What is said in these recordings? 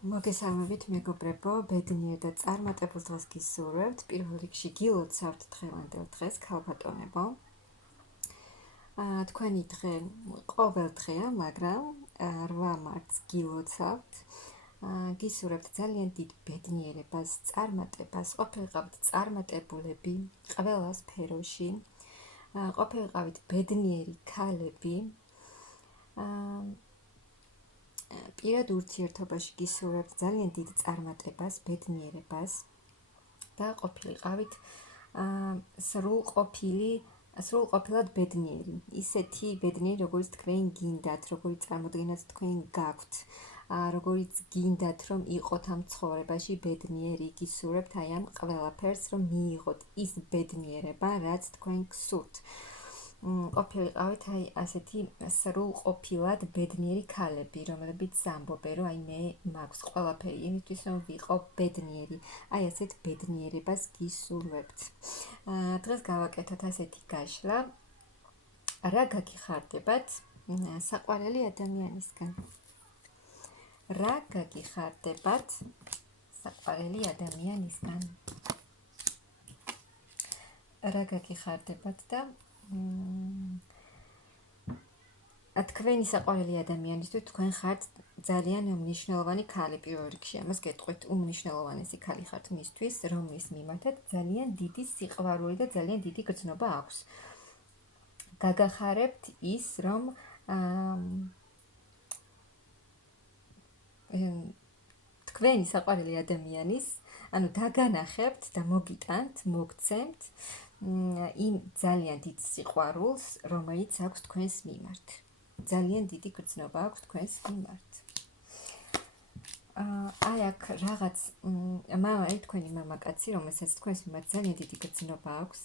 მოგესალმებით მეგობრებო, ბედნიერ და წარმატებულ დღეს გისურვებთ. პირველ რიგში გილოცავთ დღევანდელ დღეს, ქალბატონებო. თქვენი დღე ყოველ დღეა, მაგრამ 8 მარტს გილოცავთ. გისურვებთ ძალიან დიდ ბედნიერებას, წარმატებას, ყოფილიყავით წარმატებულები ყველა სფეროში, ყოფილიყავით ბედნიერი ქალები. პირად ურთიერთობაში გისურვებთ ძალიან დიდ წარმატებას, ბედნიერებას და ყოფილიყავით სრულყოფილად ბედნიერი. ისეთი ბედნიერი, როგორც თქვენ გინდათ, როგორც წარმოდგენაც თქვენ გაქვთ, როგორც გინდათ, რომ იყოთ ამ ცხოვრებაში ბედნიერი, გისურვებთ აი ამ ყველაფერს, რომ მიიღოთ ის ბედნიერება, რაც თქვენ გსურთ. ყოფილიყავით აი ასეთი სრულყოფილად ბედნიერი ქალები, რომლებიც ამბობენ, რომ აი მე მაქვს ყველაფერი იმისთვის, რომ ვიყო ბედნიერი. აი ასეთ ბედნიერებას გისურვებთ. დღეს გავაკეთოთ ასეთი გაშლა. რა გაგიხარდებათ საყვარელი ადამიანისგან? რა გაგიხარდებათ საყვარელი ადამიანისგან? რა გაგიხარდებათ და თქვენი საყვარელი ადამიანისთვის თქვენ ხართ ძალიან მნიშვნელოვანი ქალი პირველ რიგში. ამას გეტყვით, უმნიშვნელოვანესი ქალი ხართ მისთვის, რომლის მიმართად ძალიან დიდი სიყვარული და ძალიან დიდი გრძნობა აქვს. გაგახარებთ ის, რომ თქვენი საყვარელი ადამიანის, ანუ დაგანახებთ და მოგიტანთ, მოგცემთ იმ ძალიან დიდ სიყვარულს, რომელიც აქვს თქვენს მიმართ. ძალიან დიდი გრძნობა აქვს თქვენს მიმართ. აი აქ რაღაც თქვენი მამაკაცი, რომელსაც თქვენს მიმართ ძალიან დიდი გრძნობა აქვს.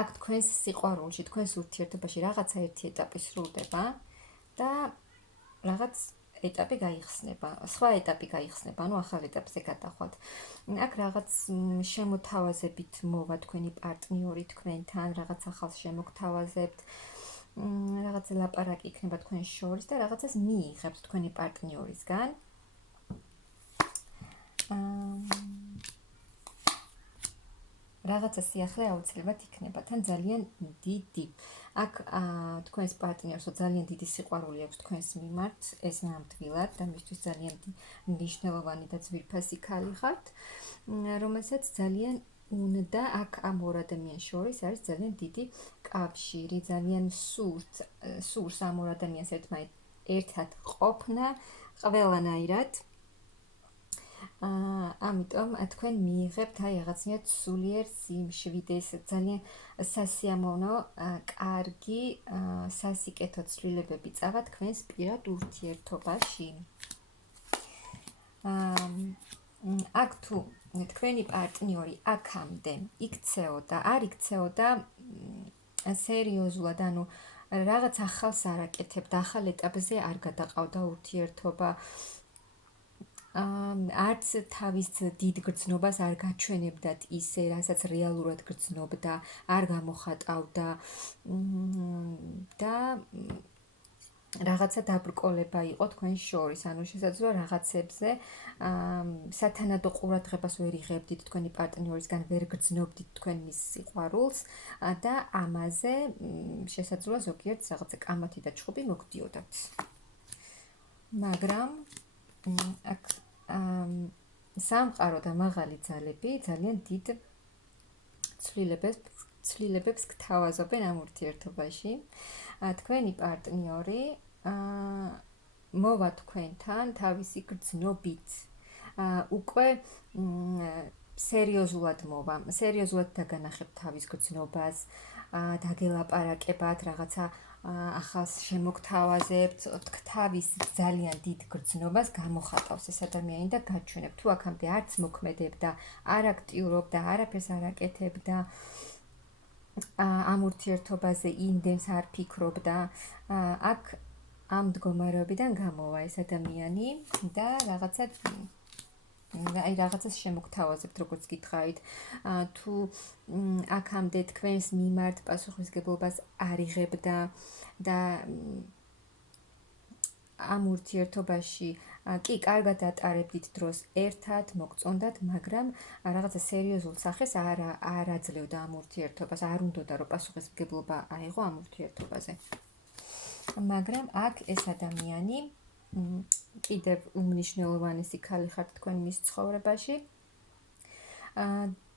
აქ თქვენს სიყვარულში, თქვენს ურთიერთობაში რაღაცა ერთი ეტაპი სრულდება და რაღაც ეტაპი გაიხსნება, სხვა ეტაპი გაიხსნება, ანუ ახალ ეტაპზე გადახვათ. აქ რაღაც შემოთავაზებით მოვა თქვენი პარტნიორი თქვენთან, რაღაც ახალს შემოგთავაზებთ, რაღაც ლაპარაკი იქნება თქვენ შორის და რაღაცას მიიღებთ თქვენი პარტნიორისგან. რაღაცა სიახლე აუცილებლად იქნება, თან ძალიან დიდი. აქ თქვენს პარტნიორს ძალიან დიდი სიყვარული აქვს თქვენს მიმართ, ეს ნამდვილად და მისთვის ძალიან მნიშვნელოვანი და ძვირფასი ქალი ხართ, რომელსაც ძალიან უნდა აქ ამ ორ ადამიანს შორის არის ძალიან დიდი კავშირი, ძალიან სურს ამ ორ ადამიანს ერთად ყოფნა ყველანაირად. ამიტომ თქვენ მიიღებთ აი რაღაცნაირად სულიერ სიმშვიდეს, ძალიან სასიამოვნო, კარგი, სასიკეთო ცვლილებები წავა თქვენს პირად ურთიერთობაში. აქ თუ თქვენი პარტნიორი აქამდე იქცეოდა, არ იქცეოდა სერიოზულად, ანუ რაღაც ახალს არ აკეთებდა, ახალ ეტაპზე არ გადაყავდა ურთიერთობა, არც თავის დიდ გრძნობას არ გაჩვენებდათ ისე, რასაც რეალურად გრძნობდა, არ გამოხატავდა და რაღაცა დაბრკოლება იყო თქვენ შორის, ანუ შესაძლოა რაღაცებზე სათანადო ყურადღებას ვერ იღებდით თქვენი პარტნიორისგან, ვერ გრძნობდით თქვენ მის სიყვარულს და ამაზე შესაძლოა ზოგიერთ რაღაცა კამათი და ჩხუბი მოგდიოდათ. მაგრამ აქ სამყარო და მაღალი ძალები ძალიან დიდ ცვლილებებს გთავაზობენ ამ ურთიერთობაში. თქვენი პარტნიორი მოვა თქვენთან თავისი გრძნობით. უკვე სერიოზულად მოვა, სერიოზულად დაგანახებთ თავის გრძნობას, დაგელაპარაკებათ, რაღაცა ახალს შემოგთავაზებთ, თავის ძალიან დიდ გრძნობას გამოხატავს ეს ადამიანი და გაჩვენებთ. თუ აქამდე არც მოქმედებდა, არ აქტიურობდა, არაფერს არ აკეთებდა, ამ ურთიერთობაზე იმდენს არ ფიქრობდა, აქ ამ მდგომარეობიდან გამოვა ეს ადამიანი და რაღაცას შემოგთავაზებთ, როგორც გითხარით. თუ აქამდე თქვენს მიმართ პასუხისმგებლობას არ იღებდა და ამ ურთიერთობაში კი, კარგად ატარებდით დროს ერთად, მოგწონდათ, მაგრამ რაღაცა სერიოზულ სახეს არ აძლევდა ამ ურთიერთობას, არ უნდოდა რომ პასუხისმგებლობა აიღო ამ ურთიერთობაზე. მაგრამ აქ ეს ადამიანი კიდევ უმნიშვნელოვანესი ქალი ხართ თქვენ მის ცხოვრებაში.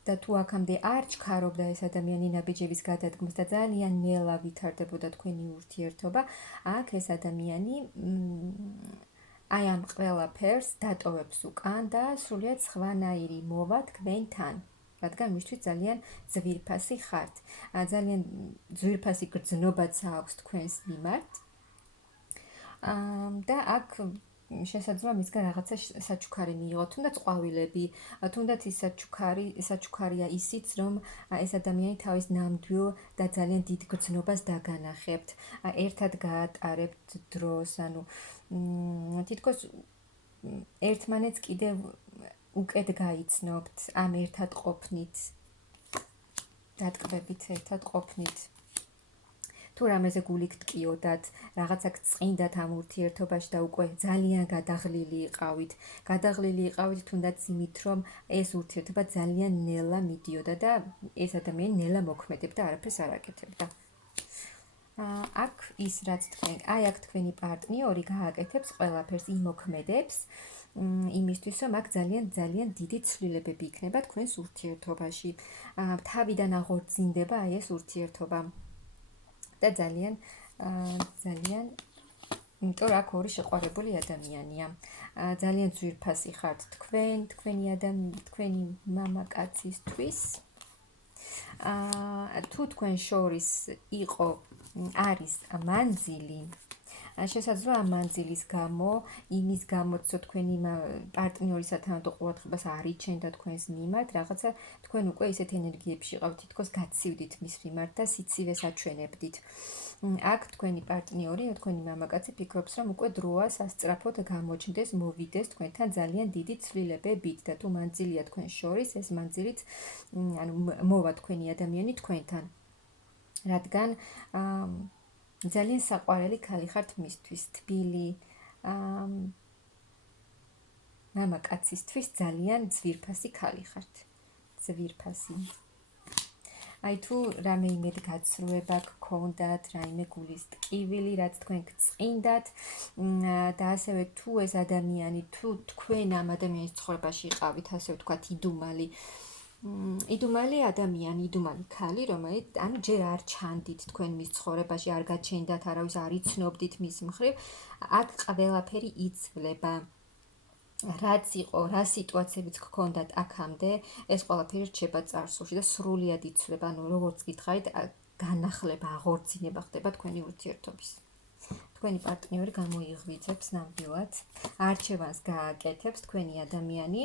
და თუ აქამდე არ ჩქარობდა ეს ადამიანი ნაბიჯების გადადგმას და ძალიან ნელა ვითარდებოდა თქვენი ურთიერთობა, აქ ეს ადამიანი აი ამ ყველაფერს დატოვებს უკან და სრულიად სხვანაირი მოვა თქვენთან. რადგან მისთვის ძალიან ძვირფასი ხართ. ძალიან ძვირფასი გრძნობაც აქვს თქვენს მიმართ. და აქ შესაძლოა მისგან რაღაცა საჩუქარი მიიღო, თუნდაც ყვავილები, თუნდაც ის საჩუქარია ისიც, რომ ეს ადამიანი თავის ნამდვილ და ძალიან დიდ გრძნობას დაგანახებთ, ერთად გაატარებთ დროს, ანუ თითქოს ერთმანეთს კიდევ უკეთ გაიცნობთ ამ ერთად ყოფნით, დატკბებით ერთად ყოფნით. თუ რამეზე გული გტკიოდათ, რაღაცა გწყინდათ ამ ურთიერთობაში და უკვე ძალიან გადაღლილი იყავით თუნდაც იმით, რომ ეს ურთიერთობა ძალიან ნელა მიდიოდა და ეს ადამიანი ნელა მოქმედებდა, არაფერს არ აკეთებდა. აქ ის რაც აქ თქვენი პარტნიორი გააკეთებს ყველაფერს, იმოქმედებს იმისთვის, რომ აქ ძალიან დიდი ცვლილებები იქნება თქვენს ურთიერთობაში. თავიდან აღორძინდება აი ეს ურთიერთობა. და ძალიან, იმიტომ აქ ორი შეყვარებული ადამიანია. ძალიან ძვირფასი ხართ თქვენი მამაკაცისთვის. თუ თქვენ შორის არის მანძილი, შესაძლოა ამ მანძილის გამო, იმის გამოც თქვენი პარტნიორის სათანადო ყურადღებას არ იჩენდა თქვენს მიმართ, რაღაცა თქვენ უკვე ისეთ ენერგიებში იყავთ, თითქოს გაცივდით მის მიმართ და სიცივეს აჩვენებდით. აქ თქვენი პარტნიორი, თქვენი მამაკაცი ფიქრობს, რომ უკვე დროა სასწრაფოდ გამოჩნდეს, მოვიდეს თქვენთან ძალიან დიდი ცვლილებებით და თუ მანძილია თქვენ შორის, ეს მანძილიც მოვა თქვენი ადამიანი თქვენთან. რადგან ძალიან საყვარელი ქალი ხართ მისთვის, თბილი მამაკაცისთვის ძალიან ძვირფასი ქალი ხართ. ძვირფასი. აი თუ რამე იმედგაცრუება გქონდათ, რაიმე გულის ტკივილი, რაც თქვენ გწყინდათ და ასევე თუ ეს ადამიანი, თუ თქვენ ამ ადამიანის ცხოვრებაში იყავით, ასე ვთქვათ, იდუმალი ადამიანი, იდუმალი ქალი, რომელიც ჯერ არ ჩანდით თქვენ მის ცხოვრებაში, არ გაჩენდათ, არავის არ იცნობდით მის მხრივ, აქ ყველაფერი იცვლება. რაც იყო, რა სიტუაციებიც გქონდათ აქამდე, ეს ყველაფერი რჩება წარსულში და სრულიად იცვლება, ანუ როგორც გითხარით, განახლება, აღორძინება ხდება თქვენი ურთიერთობის. თქვენი პარტნიორი გამოიღვიძებს ნამდვილად, არჩევანს გააკეთებს თქვენი ადამიანი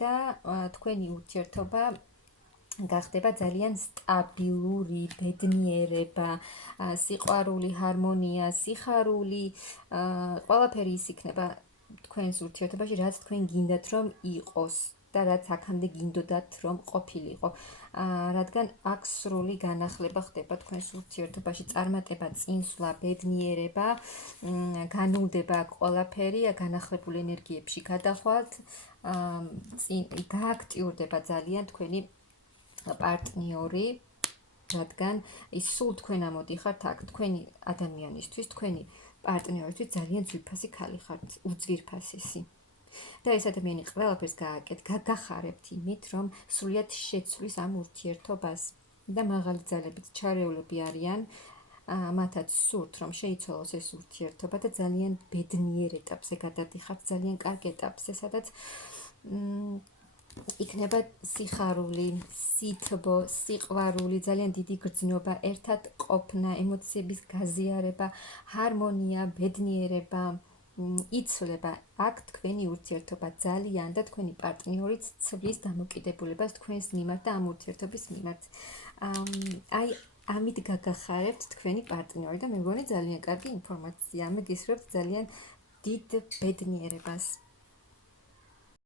და თქვენი ურთიერთობა გახდება ძალიან სტაბილური, ბედნიერება, სიყვარული, ჰარმონია, სიხარული, ყველაფერი ის იქნება თქვენს ურთიერთობაში, რაც თქვენ გინდათ რომ იყოს და რაც აქამდე გინდოდათ რომ ყოფილიყო. რადგან აქ სრული განახლება ხდება თქვენს ურთიერთობაში, წარმატება, წინსვლა, ბედნიერება, განულდება ყველაფერი, განახლებულ ენერგიებში გადახვალთ, გააქტიურდება ძალიან თქვენი პარტნიორი, რადგან ის სულ თქვენ ამოდიხართ აქ თქვენი ადამიანისთვის, თქვენი პარტნიორისთვის ძალიან ძვირფასი ქალი ხართ, უძვირფასესი. და ეს ადამიანი ყველაფერს გაგახარებთ იმით, რომ სრულიად შეცვლის ამ ურთიერთობას და მაღალი ძალებით ჩარეულები არიან, მათაც სურთ, რომ შეიცვალოს ეს ურთიერთობა და ძალიან ბედნიერ ეტაპზე გადადიხართ, ძალიან კარგ ეტაპზე, სადაც იქნება სიხარული, სითბო, სიყვარული, ძალიან დიდი გრძნობა, ერთად ყოფნა, ემოციების გაზიარება, ჰარმონია, ბედნიერება, იცვლება აქ თქვენი ურთიერთობა ძალიან და თქვენი პარტნიორიც ცვლის დამოკიდებულებას თქვენს მიმართ და ამ ურთიერთობის მიმართ. აი ამით გაგახარებთ თქვენი პარტნიორი და მე მგონი ძალიან კარგი ინფორმაცია. მე გისურვებთ ძალიან დიდ ბედნიერებას.